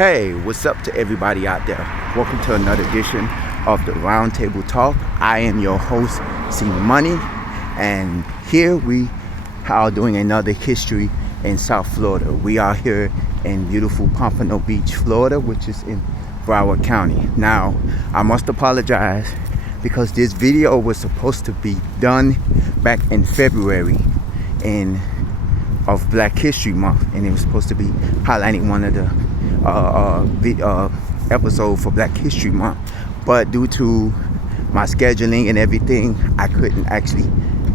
Hey, what's up to everybody out there? Welcome to another edition of the Roundtable Talk. I am your host, C Money, and here we are doing another history in South Florida. We are here in beautiful Pompano Beach, Florida, which is in Broward County. Now, I must apologize because this video was supposed to be done back in February of Black History Month, and it was supposed to be highlighting one of the episode for Black History Month, but due to my scheduling and everything, I couldn't actually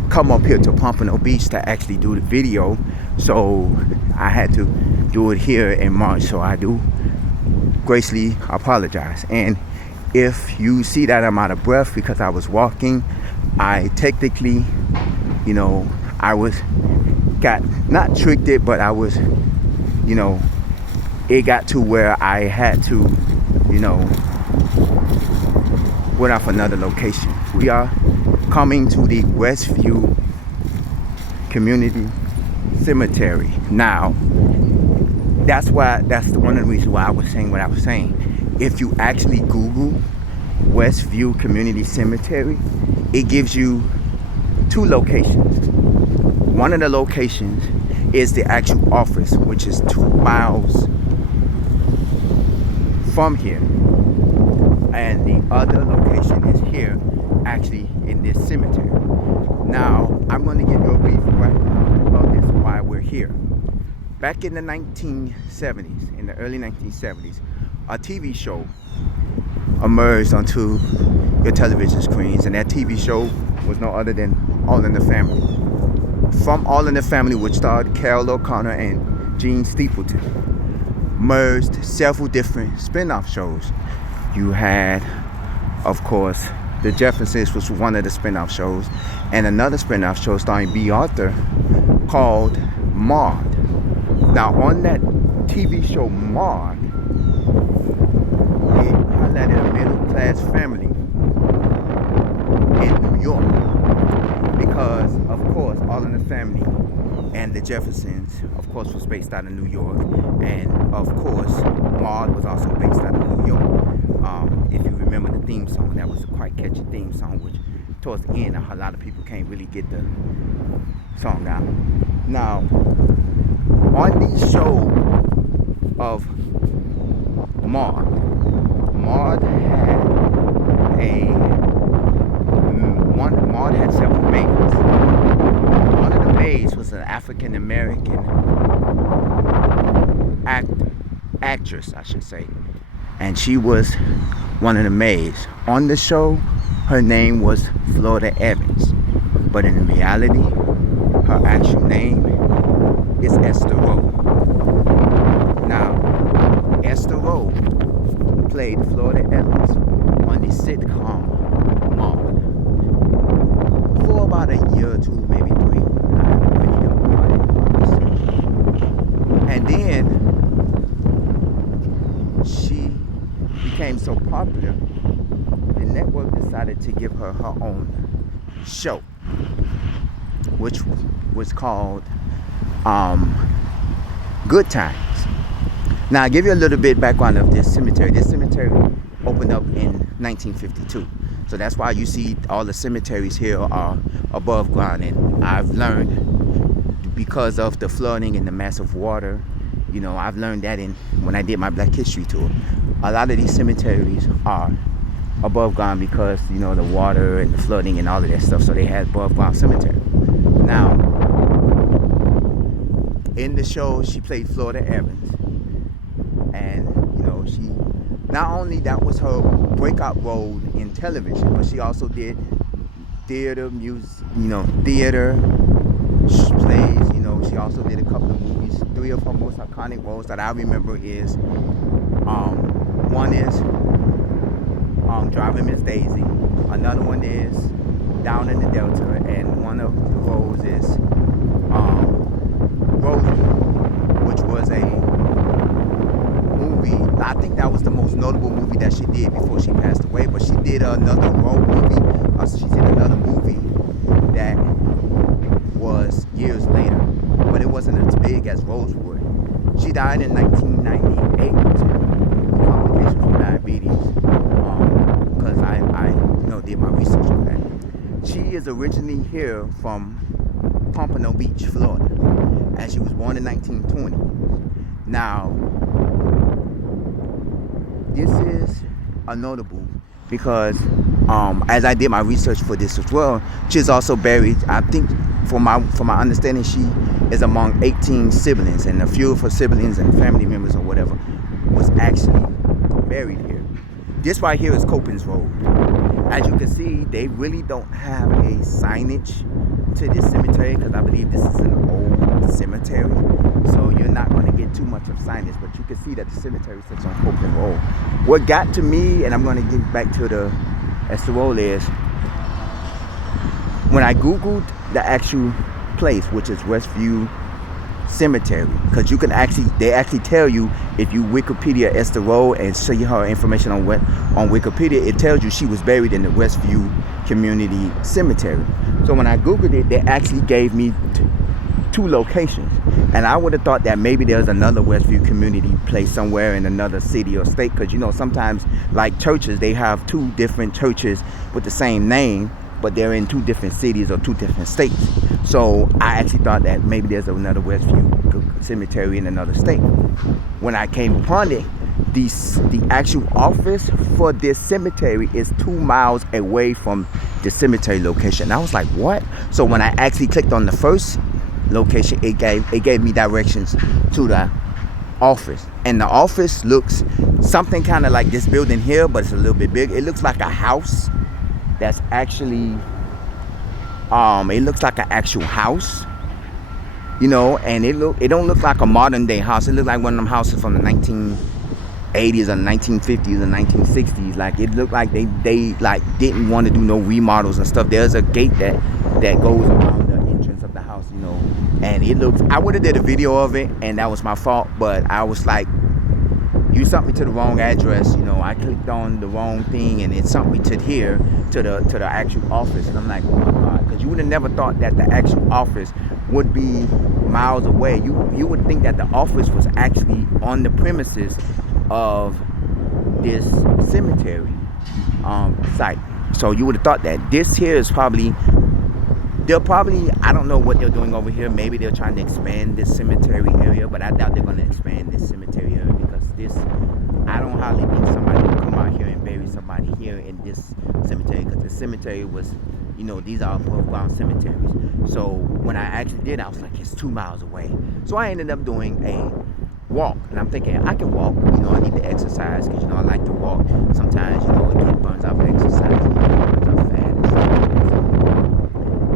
come up here to Pompano Beach to actually do the video, so I had to do it here in March. So I do gracefully apologize, and if you see that I'm out of breath because I was walking, I technically, I got not tricked it, but I was, it got to where I had to, went off another location. We are coming to the Westview Community Cemetery. Now, that's one of the reasons why I was saying what I was saying. If you actually Google Westview Community Cemetery, it gives you two locations. One of the locations is the actual office, which is 2 miles from here, and the other location is here, actually in this cemetery. Now, I'm going to give you a brief background about this, why we're here. Back in the 1970s, in the early 1970s, a TV show emerged onto your television screens, and that TV show was no other than All in the Family. From All in the Family, which starred Carol O'Connor and Gene Stapleton, merged several different spin-off shows. You had, of course, The Jeffersons was one of the spin-off shows, and another spin-off show starring B. Arthur called Maude. Now, on that TV show Maude, it highlighted a middle-class family in New York, because, of course, All in the Family and The Jeffersons, of course, was based out of New York, and of course, Maude was also based out of New York. If you remember the theme song, that was a quite catchy theme song, which towards the end, a lot of people can't really get the song out. Now, on the show of Maude had several maids. One of the maids was an African American actress, I should say, and she was one of the maids. On the show, her name was Florida Evans, but in reality, her actual name is Ester Rolle. Now, Ester Rolle played Florida Evans on the sitcom Maude for about a year or two, maybe 3. I really don't know. And then she became so popular, the network decided to give her her own show, which was called Good Times. Now, I'll give you a little bit background of this cemetery. This cemetery opened up in 1952. So that's why you see all the cemeteries here are above ground. And I've learned, because of the flooding and the massive water, I've learned that when I did my Black History tour. A lot of these cemeteries are above ground because, the water and the flooding and all of that stuff. So they had above ground cemetery. Now, in the show, she played Florida Evans. And, she, not only that was her breakout role in television, but she also did theater, theater plays. She also did a couple of movies. 3 of her most iconic roles that I remember is, one is Driving Miss Daisy. Another one is Down in the Delta, and one of the roles is Rosie, which was a movie. I think that was the most notable movie that she did before she passed away. But she did another movie. She did another movie that was years later, but it wasn't as big as Rosewood. She died in 1998. is originally here from Pompano Beach, Florida, and she was born in 1920. Now, this is a notable because as I did my research for this as well, she's also buried, I think, from my understanding, she is among 18 siblings, and a few of her siblings and family members or whatever was actually buried here. This right here is Copens Road. As you can see, they really don't have a signage to this cemetery because I believe this is an old cemetery, so you're not going to get too much of signage, but you can see that the cemetery sits on Copens Road. What got to me, and I'm going to get back to the Ester Rolle, is when I googled the actual place, which is Westview Cemetery, because you can they actually tell you, if you Wikipedia Ester Rolle and see her information on Wikipedia, it tells you she was buried in the Westview Community Cemetery. So when I googled it, they actually gave me two locations, and I would have thought that maybe there's another Westview Community place somewhere in another city or state, because you know sometimes like churches, they have two different churches with the same name, but they're in two different cities or two different states. So I actually thought that maybe there's another Westview Cemetery in another state. When I came upon it, the actual office for this cemetery is 2 miles away from the cemetery location. I was like, what? So when I actually clicked on the first location, it gave me directions to the office, and the office looks something kind of like this building here, but it's a little bit big. It looks like a house that's actually it looks like an actual house, you know, and it don't look like a modern day house. It looks like one of them houses from the 1980s or 1950s or 1960s. Like it looked like they like didn't want to do no remodels and stuff. There's a gate that goes around the entrance of the house, you know, and it looks, I would have did a video of it, and that was my fault, but I was like, you sent me to the wrong address, you know. I clicked on the wrong thing, and it sent me to here, to the actual office. And I'm like, oh my God, because you would have never thought that the actual office would be miles away. You would think that the office was actually on the premises of this cemetery site. So you would have thought that this here is probably, I don't know what they're doing over here. Maybe they're trying to expand this cemetery area, but I doubt they're going to expand this cemetery area, because I don't hardly think somebody would come out here and bury somebody here in this cemetery, because the cemetery was, you know, these are above ground cemeteries. So when I actually did, I was like, it's 2 miles away. So I ended up doing a walk, and I'm thinking, I can walk, you know, I need to exercise, because, you know, I like to walk. Sometimes, you know, it burns off exercise, you know, it burns off fat and stuff.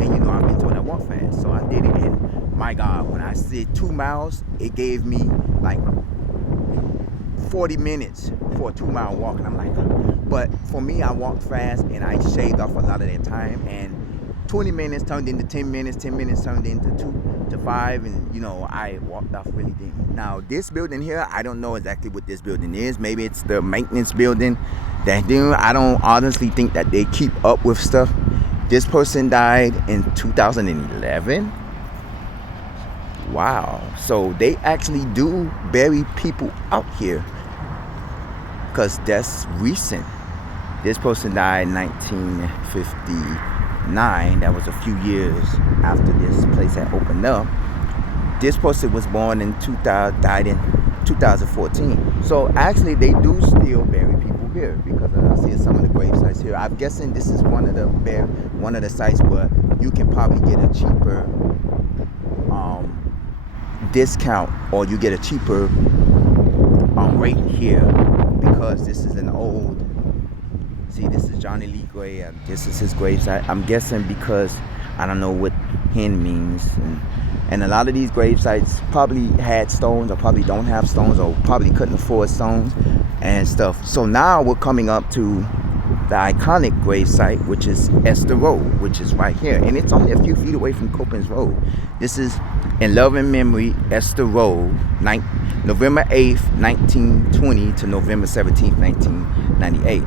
And, you know, I've been told I walk fast, so I did it, and my God, when I said 2 miles, it gave me like 40 minutes for a 2 mile walk, and I'm like, but for me, I walked fast, and I shaved off a lot of that time, and 20 minutes turned into 10 minutes, 10 minutes turned into 2 to 5, and, you know, I walked off really deep. Now, this building here, I don't know exactly what this building is. Maybe it's the maintenance building that do. I don't honestly think that they keep up with stuff. This person died in 2011. Wow. So they actually do bury people out here, because that's recent. This person died in 1959. That was a few years after this place had opened up. This person was born in 2000, died in 2014. So actually they do still bury people here, because I see some of the grave sites here. I'm guessing this is one of the sites where you can probably get a cheaper discount, or you get a cheaper rate here, because this is an old, see, this is Johnny Lee Gray, and this is his grave site. I'm guessing because I don't know what hen means, and a lot of these grave sites probably had stones, or probably don't have stones, or probably couldn't afford stones and stuff. So now we're coming up to the iconic grave site, which is Ester Rolle, which is right here, and it's only a few feet away from Copens Road. This is in love and memory, Ester Rolle, November 8th, 1920 to November 17th, 1998.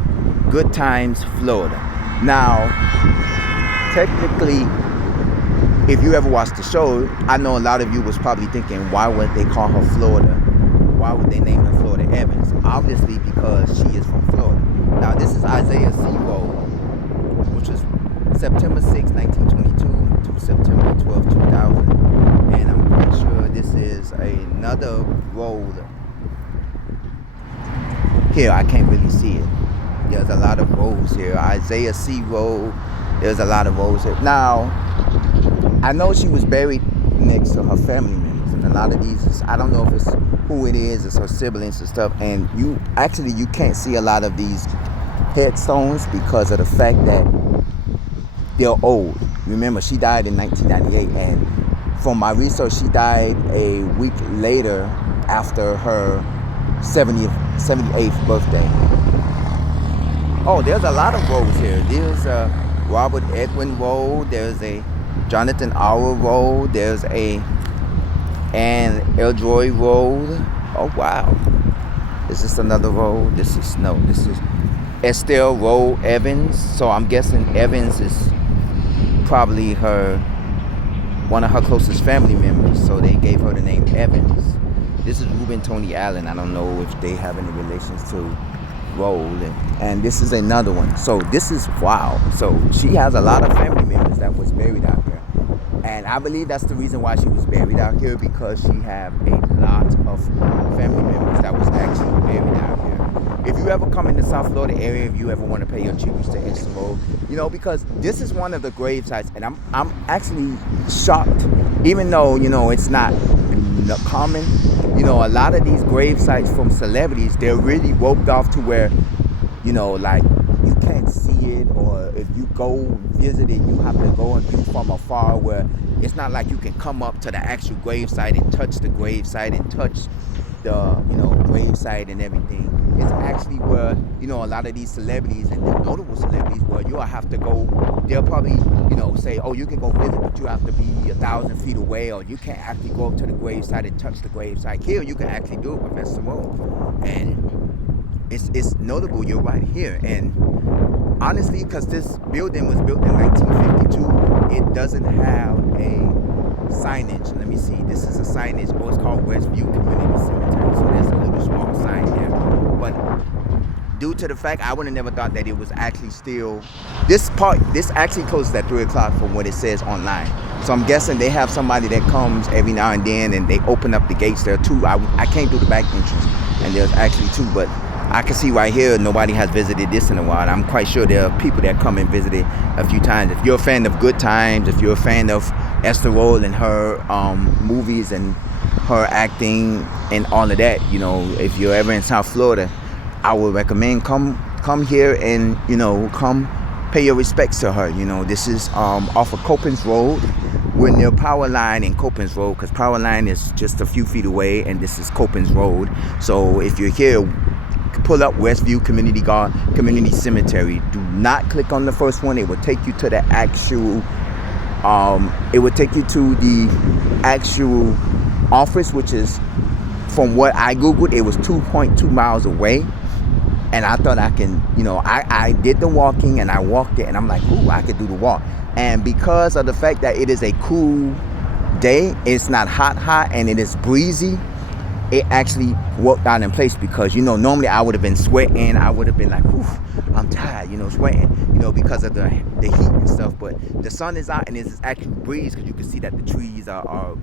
Good Times, Florida. Now, technically, if you ever watched the show, I know a lot of you was probably thinking, why would they call her Florida? Why would they name her Florida Evans? Obviously because she is from Florida. Now, this is Isaiah C. Rolle, which was September 6, 1922 to September 12, 2000. And I'm quite sure this is another road. Here, I can't really see it. There's a lot of roads here. Isaiah C. Road. There's a lot of roads here. Now, I know she was buried next to her family members. And a lot of these, I don't know if it's who it is. It's her siblings and stuff. And you can't see a lot of these headstones because of the fact that they're old. Remember, she died in 1998. And from my research, she died a week later after her 78th birthday. Oh, there's a lot of roads here. There's a Robert Edwin Road. There's a Jonathan Auer Road. There's a Ann Eldroy Road. Oh, wow. Is this another road? This is Estelle Rolle Evans. So I'm guessing Evans is probably one of her closest family members. So they gave her the name Evans. This is Reuben Tony Allen. I don't know if they have any relations to Roll. And this is another one. So this is wow. So she has a lot of family members that was buried out here. And I believe that's the reason why she was buried out here, because she have a lot of family members that was actually buried out here. If you ever come in the South Florida area, if you ever want to pay your tributes to Ester Rolle, because this is one of the grave sites, and I'm actually shocked, even though, it's not common. A lot of these grave sites from celebrities, they're really roped off to where, like you can't see it, or if you go visit it, you have to go and view from afar, where it's not like you can come up to the actual grave site and touch the grave site and touch the, grave site and everything. It's actually where, a lot of these celebrities and the notable celebrities, where you'll have to go, they'll probably, say, oh, you can go visit, but you have to be 1,000 feet away, or you can't actually go up to the grave site and touch the grave site. Here, you can actually do it with Ester Rolle. And it's notable you're right here. And honestly, because this building was built in 1952, it doesn't have a signage. Let me see. This is a signage. Oh, it's called Westview Community Cemetery. So there's a little small sign there. But due to the fact, I would have never thought that it was actually still. This actually closes at 3 o'clock from what it says online. So I'm guessing they have somebody that comes every now and then, and they open up the gates. There are two. I can't do the back entrance, and there's actually two. But I can see right here, nobody has visited this in a while. I'm quite sure there are people that come and visit it a few times. If you're a fan of Good Times, if you're a fan of Ester Rolle and her movies and her acting and all of that, if you're ever in South Florida, I would recommend come here and come pay your respects to her. This is off of Copens Road. We're near Power Line and Copens Road, because Power Line is just a few feet away, and this is Copens Road. So if you're here, pull up Westview Community Cemetery. Do not click on the first one. It will take you to the actual office, which is, from what I googled, it was 2.2 miles away. And I thought I can, I did the walking, and I walked it, and I'm like, ooh, I could do the walk. And because of the fact that it is a cool day, it's not hot, and it is breezy, it actually worked out in place, because, normally I would have been sweating. I would have been like, oof, I'm tired, sweating, because of the heat and stuff. But the sun is out, and it's actually breeze, because you can see that the trees are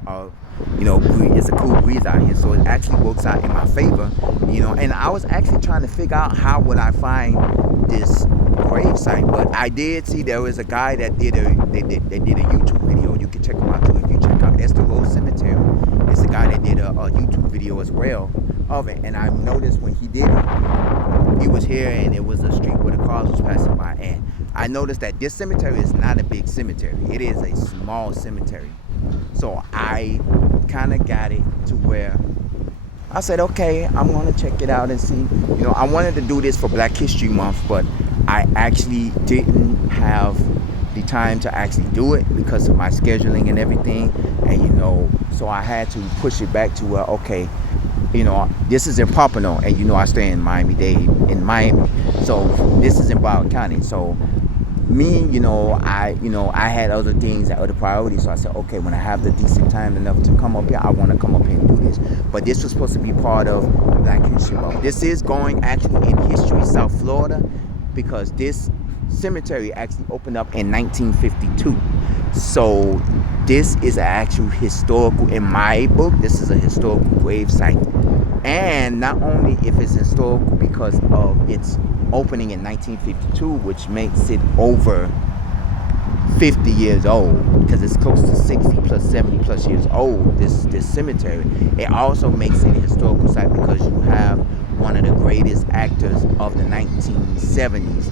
it's a cool breeze out here. So it actually works out in my favor, And I was actually trying to figure out how would I find this grave site. But I did see there was a guy that did a YouTube video. You can check him out too if you check out Ester Rolle Cemetery. It's a guy that did a YouTube video as well of it, and I noticed when he did it, he was here, and it was a street where the cars was passing by, and I noticed that this cemetery is not a big cemetery. It is a small cemetery. So I kind of got it to where I said, okay, I'm going to check it out and see. I wanted to do this for Black History Month, but I actually didn't have the time to actually do it because of my scheduling and everything. And, so I had to push it back to where, okay, this is in Pompano, and I stay in Miami-Dade, in Miami. So this is in Broward County. So me, I had other things and other priorities. So I said, okay, when I have the decent time enough to come up here, I want to come up here and do this. But this was supposed to be part of Black History Month. This is going actually in History South Florida, because this cemetery actually opened up in 1952. So this is an actual historical, in my book, this is a historical grave site. And not only if it's historical because of its opening in 1952, which makes it over 50 years old, because it's close to 60 plus 70 plus years old, this cemetery. It also makes it a historical site because you have one of the greatest actors of the 1970s,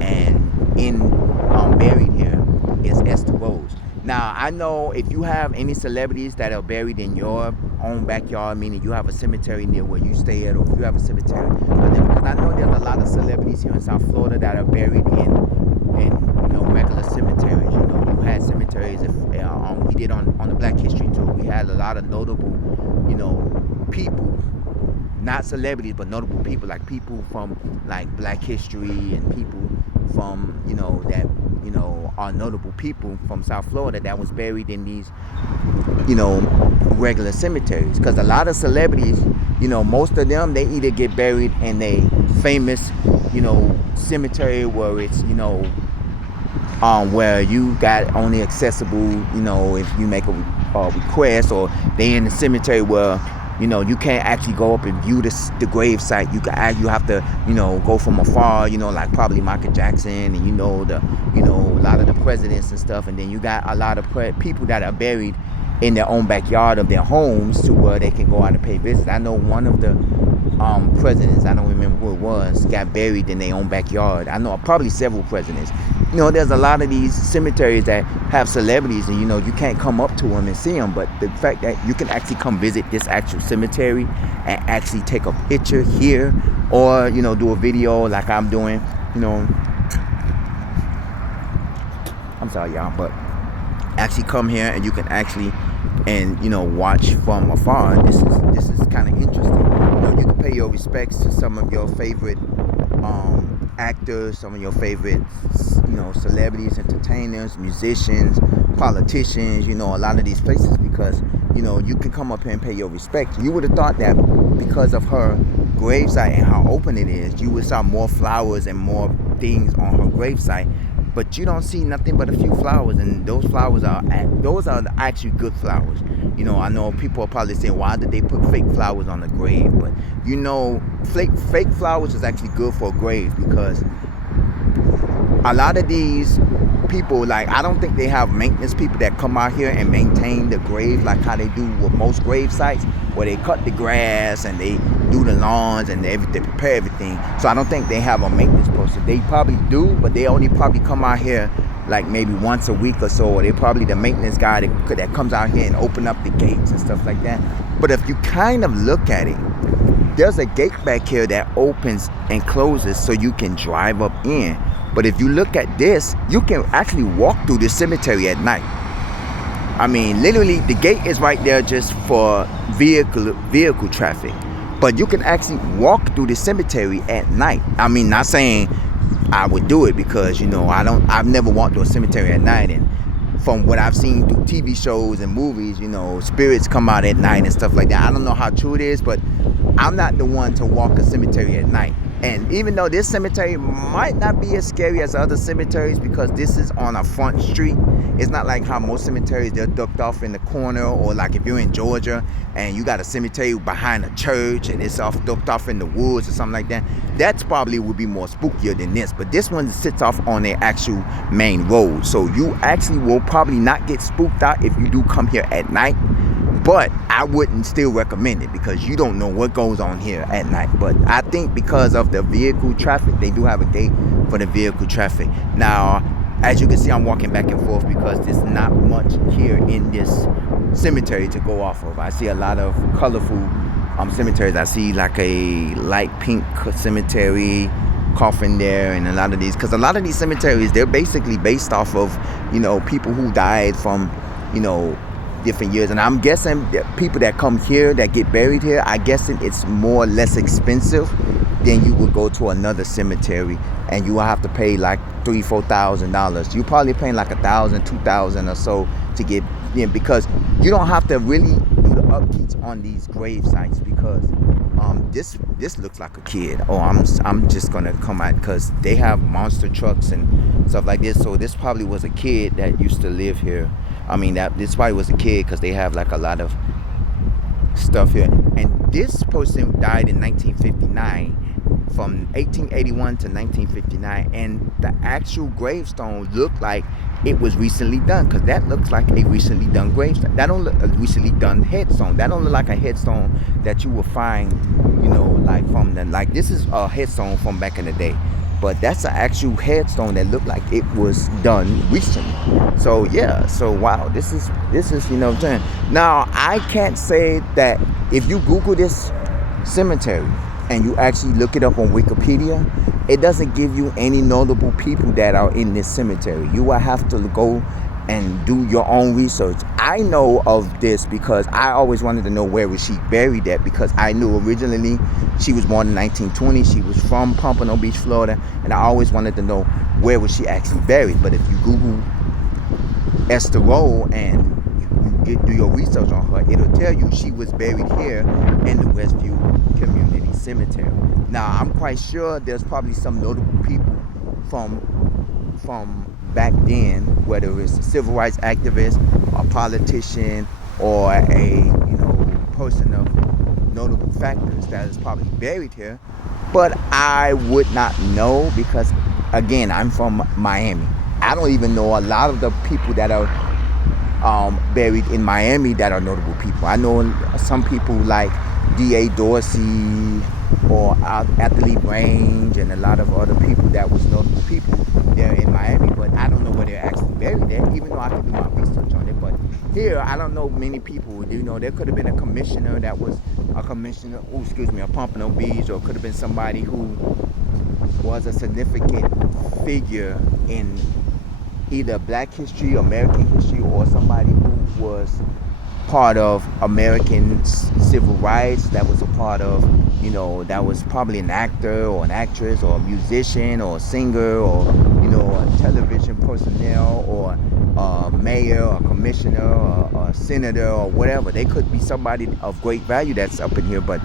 and buried here is Ester Rolle. Now, I know if you have any celebrities that are buried in your own backyard, meaning you have a cemetery near where you stay at, or if you have a cemetery, because I know there's a lot of celebrities here in South Florida that are buried in regular cemeteries. You had cemeteries. We did on the Black History tour. We had a lot of notable, people, not celebrities, but notable people, like people from like Black History, and people from that are notable people from South Florida that was buried in these regular cemeteries. Because a lot of celebrities, most of them, they either get buried in a famous cemetery where it's where you got only accessible if you make a request, or they in the cemetery where you can't actually go up and view the grave site. You have to go from afar, like probably Michael Jackson, and a lot of the presidents and stuff. And then you got a lot of people that are buried in their own backyard of their homes, to where they can go out and pay visits. I know one of the presidents, I don't remember who it was, got buried in their own backyard. I know probably several presidents. There's a lot of these cemeteries that have celebrities, and you can't come up to them and see them, but the fact that you can actually come visit this actual cemetery and actually take a picture here, or do a video like I'm doing, I'm sorry y'all, but actually come here and you can actually watch from afar. This is kind of interesting. You can pay your respects to some of your favorite actors, some of your favorite celebrities, entertainers, musicians, politicians, a lot of these places, because you can come up here and pay your respect. You would have thought that because of her gravesite and how open it is, you would saw more flowers and more things on her gravesite, but you don't see nothing but a few flowers, and those flowers are actually good flowers. I know people are probably saying, why did they put fake flowers on the grave? But fake flowers is actually good for a grave, because a lot of these people, like, I don't think they have maintenance people that come out here and maintain the grave like how they do with most grave sites, where they cut the grass and they do the lawns and they prepare everything. So I don't think they have a maintenance person. They probably do, but they only probably come out here like maybe once a week or so, or they're probably the maintenance guy that comes out here and open up the gates and stuff like that. But if you kind of look at it, there's a gate back here that opens and closes so you can drive up in. But if you look at this, you can actually walk through the cemetery at night. I mean, literally, the gate is right there just for vehicle traffic. But you can actually walk through the cemetery at night. I mean, not saying I would do it, because I've never walked through a cemetery at night, and from what I've seen through TV shows and movies, spirits come out at night and stuff like that. I don't know how true it is, but I'm not the one to walk a cemetery at night. And even though this cemetery might not be as scary as other cemeteries, because this is on a front street, it's not like how most cemeteries, they're ducked off in the corner, or like if you're in Georgia and you got a cemetery behind a church and it's ducked off in the woods or something like that. That's probably would be more spookier than this. But this one sits off on the actual main road, so you actually will probably not get spooked out if you do come here at night. But I wouldn't still recommend it, because you don't know what goes on here at night. But I think because of the vehicle traffic, they do have a gate for the vehicle traffic. Now, as you can see, I'm walking back and forth because there's not much here in this cemetery to go off of. I see a lot of colorful cemeteries. I see like a light pink cemetery coffin there, and a lot of these, because a lot of these cemeteries, they're basically based off of people who died from different years. And I'm guessing that people that come here, that get buried here, I guessing it's more or less expensive than you would go to another cemetery, and you will have to pay like $3,000-$4,000. You're probably paying like $1,000, $2,000 or so to get in, because you don't have to really do the upkeep on these grave sites, because This looks like a kid. Oh, I'm just gonna come out because they have monster trucks and stuff like this. So this probably was a kid that used to live here. I mean, that this probably was a kid because they have like a lot of stuff here. And this person died in 1959, from 1881 to 1959, and the actual gravestone looked like it was recently done, because that looks like a recently done gravestone. That don't look a recently done headstone. That don't look like a headstone that you will find, like from the, like, this is a headstone from back in the day, but that's an actual headstone that looked like it was done recently. So yeah, so wow, this is what I'm saying. Now I can't say that if you Google this cemetery and you actually look it up on Wikipedia, it doesn't give you any notable people that are in this cemetery. You will have to go and do your own research. I know of this because I always wanted to know where was she buried at, because I knew originally she was born in 1920. She was from Pompano Beach, Florida, and I always wanted to know where was she actually buried. But if you Google Ester Rolle and you do your research on her, it'll tell you she was buried here in the Westview Community Cemetery. Now, I'm quite sure there's probably some notable people from back then, whether it's a civil rights activist, a politician, or a person of notable factors that is probably buried here. But I would not know because, again, I'm from Miami. I don't even know a lot of the people that are buried in Miami that are notable people. I know some people like D.A. Dorsey or Athlete Range and a lot of other people that was notable people there in Miami, but I don't know where they're actually buried there, even though I could do my research on it. But here, I don't know many people. There could have been a commissioner that was a commissioner, of Pompano Beach, or could have been somebody who was a significant figure in either Black history, American history, or somebody who was part of American civil rights, that was a part of, that was probably an actor or an actress or a musician or a singer or, a television personnel or a mayor or a commissioner or a senator or whatever. They could be somebody of great value that's up in here, but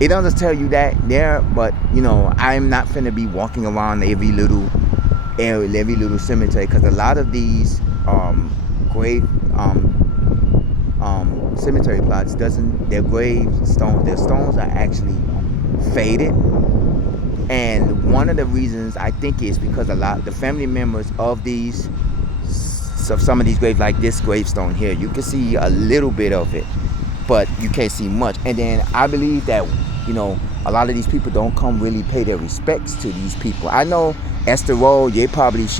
it doesn't tell you that there. But, I'm not finna be walking around every little area, every little cemetery, because a lot of these grave cemetery plots their gravestones, their stones are actually faded. And one of the reasons I think is because the family members of some of these graves, like this gravestone here, you can see a little bit of it, but you can't see much. And then I believe that a lot of these people don't come really pay their respects to these people. I know Ester Rolle, she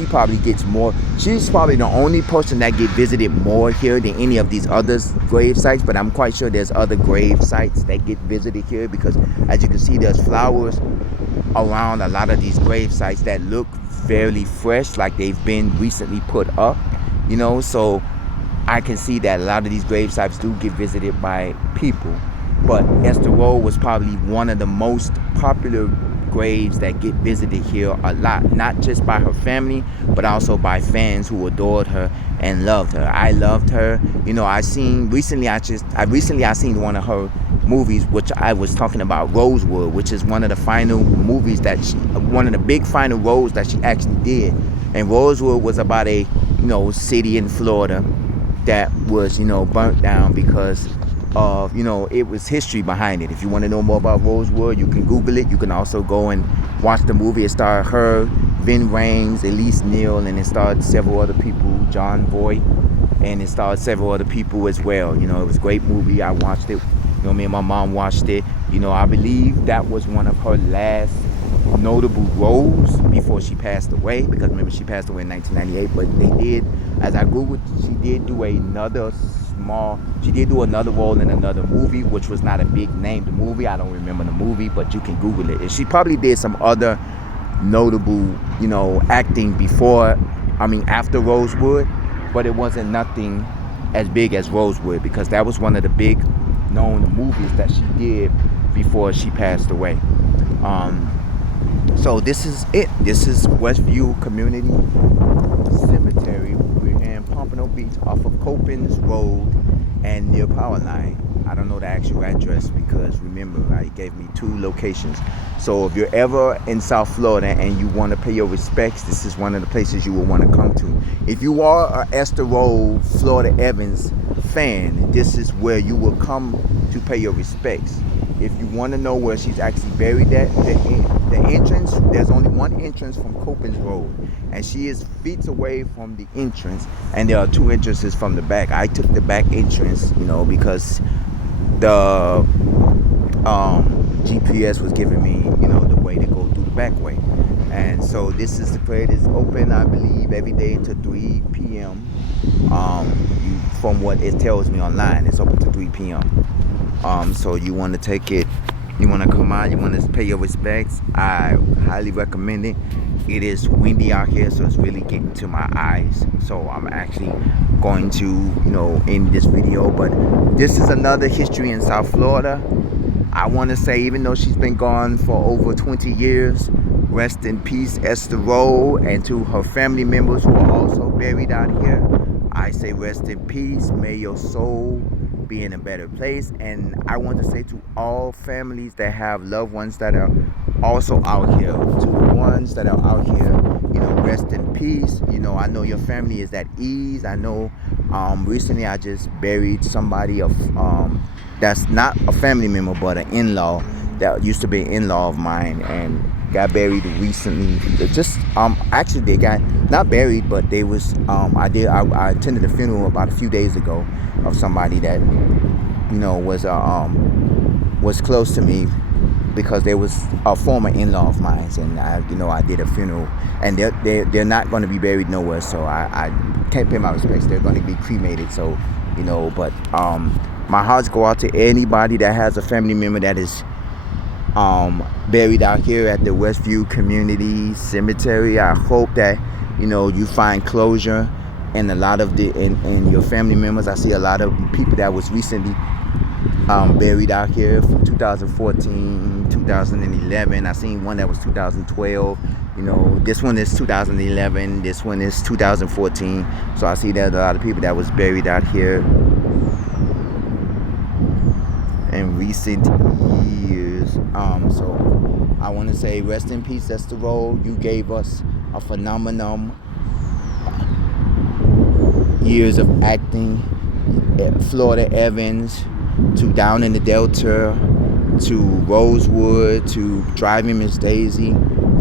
probably gets more. She's probably the only person that get visited more here than any of these other grave sites, but I'm quite sure there's other grave sites that get visited here, because as you can see, there's flowers around a lot of these grave sites that look fairly fresh, like they've been recently put up, so I can see that a lot of these grave sites do get visited by people. But Ester Rolle was probably one of the most popular graves that get visited here a lot, not just by her family, but also by fans who adored her and loved her. I loved her. I seen one of her movies, which I was talking about, Rosewood, which is one of the final movies one of the big final roles that she actually did. And Rosewood was about a city in Florida that was burnt down because of it was history behind it. If you want to know more about Rosewood, you can Google it. You can also go and watch the movie. It starred her, Vin Rames, Elise Neal, and it starred several other people, John Voight, and it starred several other people as well. It was a great movie. I watched it. Me and my mom watched it. I believe that was one of her last notable roles before she passed away, because remember, she passed away in 1998. But they did, as I Googled, she did do another role in another movie, which was not a big named movie. I don't remember the movie, but you can Google it. And she probably did some other notable, acting after Rosewood, but it wasn't nothing as big as Rosewood, because that was one of the big known movies that she did before she passed away. So this is it. This is Westview Community Cemetery. We're here in Pompano Beach off of Copens Road and near Power Line. I don't know the actual address because remember, I gave me 2 locations. So if you're ever in South Florida and you want to pay your respects, this is one of the places you will want to come to. If you are a Ester Rolle, Florida Evans fan, this is where you will come to pay your respects. If you want to know where she's actually buried at, the entrance, there's only one entrance from Copens Road, and she is feet away from the entrance, and there are 2 entrances from the back. I took the back entrance, because the GPS was giving me, the way to go through the back way. And so this is the parade is open, I believe, every day until 3 p.m. From what it tells me online, it's open to 3 p.m. So you want to take it, you want to come out, you want to pay your respects. I highly recommend it. It is windy out here, so it's really getting to my eyes. So I'm actually going to, end this video. But this is another history in South Florida. I want to say, even though she's been gone for over 20 years, rest in peace, Ester Rolle, and to her family members who are also buried out here, I say rest in peace. May your soul be in a better place. And I want to say to all families that have loved ones that are also out here, to the ones that are out here, rest in peace. I know your family is at ease. I know recently I just buried somebody of that's not a family member but an in-law that used to be an in-law of mine and got buried recently. Actually they got not buried, but they was I attended a funeral about a few days ago of somebody that was close to me, because there was a former in-law of mine, and I did a funeral, and they're not going to be buried nowhere, so I can't pay my respects. They're going to be cremated, so but my hearts go out to anybody that has a family member that is buried out here at the Westview Community Cemetery. I hope that you find closure in a lot of in your family members. I see a lot of people that was recently buried out here from 2014, 2011. I seen one that was 2012. This one is 2011. This one is 2014. So I see there's a lot of people that was buried out here in recent years. So I want to say rest in peace, Ester Rolle. You gave us a phenomenal years of acting. Florida Evans, to Down in the Delta, to Rosewood, to Driving Miss Daisy,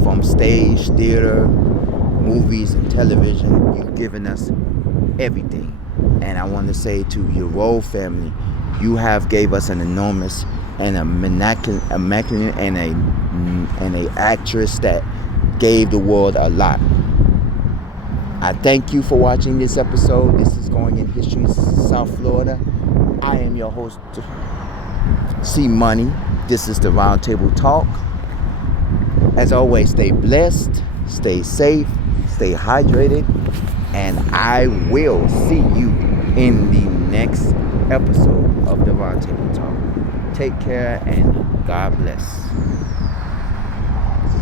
from stage, theater, movies, and television. You've given us everything. And I want to say to your Rolle family, you have gave us an enormous and immaculate and a actress that gave the world a lot. I thank you for watching this episode. This is Going in History, South Florida. I am your host, C Money. This is the Roundtable Talk. As always, stay blessed, stay safe, stay hydrated, and I will see you in the next episode of the Roundtable Talk. Take care and God bless.